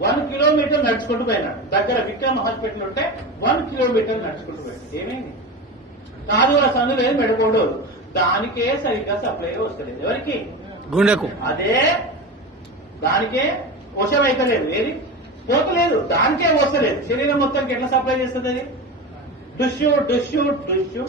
One kilometre నడుచుకుంటూ పోయినాడు. దగ్గర విక్రమ్ హాస్పిటల్ ఉంటే వన్ కిలోమీటర్ నడుచుకుంటూ పోయాడు. ఏమైంది? కాదు ఆ సందు లేదు మెడకూడదు దానికే సరిగ్గా సప్లై వస్తలేదు. ఎవరికి? గుండెకు. అదే దానికే వశం అయితలేదు. ఏది? పోతలేదు. దానికే వస్తలేదు శరీరం మొత్తానికి ఎట్లా సప్లై చేస్తుంది అది? డుష్యు డుష్యు డుష్యు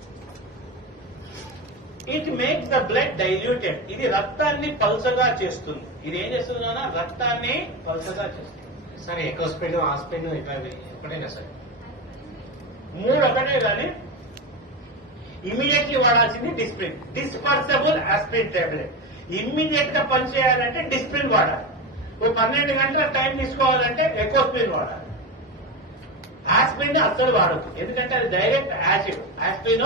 it makes the blood diluted ఇది రక్తాన్ని పల్చగా చేస్తుంది. ఇది ఏం చేస్తుంది? రక్తాన్ని పల్చగా చేస్తుంది. సరే ఎక్కువ స్పీడ్ ఆ స్పీడ్ ఇట్లా ఎప్పుడైనా సరే. మూడు ఒకటే కానీ ఇమీడియట్లీ వాడాల్సింది డిస్ప్రిన్ డిస్పర్సబుల్ ఆస్పిరిన్ టాబ్లెట్ ఇమ్మీడియట్గా పనిచేయాలంటే డిస్ప్రిన్ వాడాలి. ఓ పన్నెండు గంటల టైం తీసుకోవాలంటే ఎకోస్ప్రిన్ వాడాలి. ఆస్పిరిన్ అస్సలు వాడద్దు. ఎందుకంటే అది డైరెక్ట్ యాసిడ్ ఆస్పిరిన్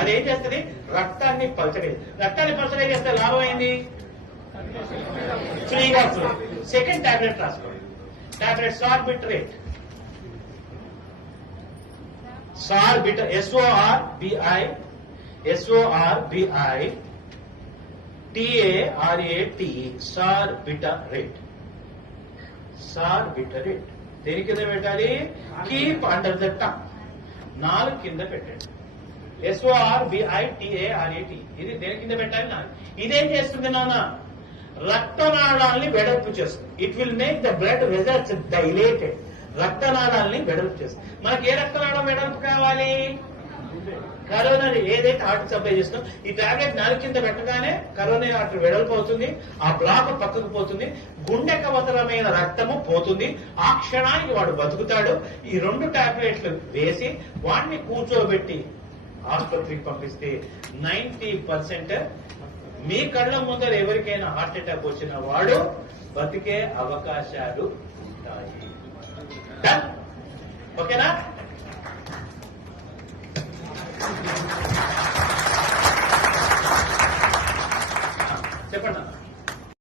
అది ఏం చేస్తుంది? రక్తాన్ని పలచగా రక్తాన్ని పలచగా చేస్తే లాభం ఏంది? ఫ్రీగా సెకండ్ టాబ్లెట్ రాసుకోండి. Tablet Sorbitrate Sorbit S O R B I S O R B I T A R A T Sorbitrate Sorbitrate దేని కింద పెట్టాలి? కీప్ అండర్ ద టంగ్ నాలుగు కింద పెట్టండి. ఎస్ఓఆర్ బిఐటిఏఆర్ఏటి ఇది దేని కింద పెట్టాలి నాన్న? ఇదేం చేస్తుంది నాన్న? రక్తనాళాల్ని వెడల్పు చేస్తుంది. It will make the blood results dilated రక్తనాళాల్ని వెడల్పు చేస్తుంది. మనకి ఏ రక్తనాళం వెడల్పు కావాలి? కరోనా ఏదైతే హార్ట్ సప్లై చేస్తుందో ఈ టాబ్లెట్ నాలుగు కింద పెట్టగానే కరోనా హార్ట్ వెడల్పు అవుతుంది ఆ బ్లాక్ పక్కకు పోతుంది గుండె కవతరమైన రక్తము పోతుంది. ఆ క్షణానికి వాడు బతుకుతాడు. ఈ రెండు టాబ్లెట్లు వేసి వాడిని కూర్చోబెట్టి ఆసుపత్రికి పంపిస్తే నైన్టీ పర్సెంట్ మీ కళ్ళ ముందర ఎవరికైనా హార్ట్ అటాక్ వచ్చిన వాడు బతికే అవకాశాలు ఉంటాయి. ఓకేనా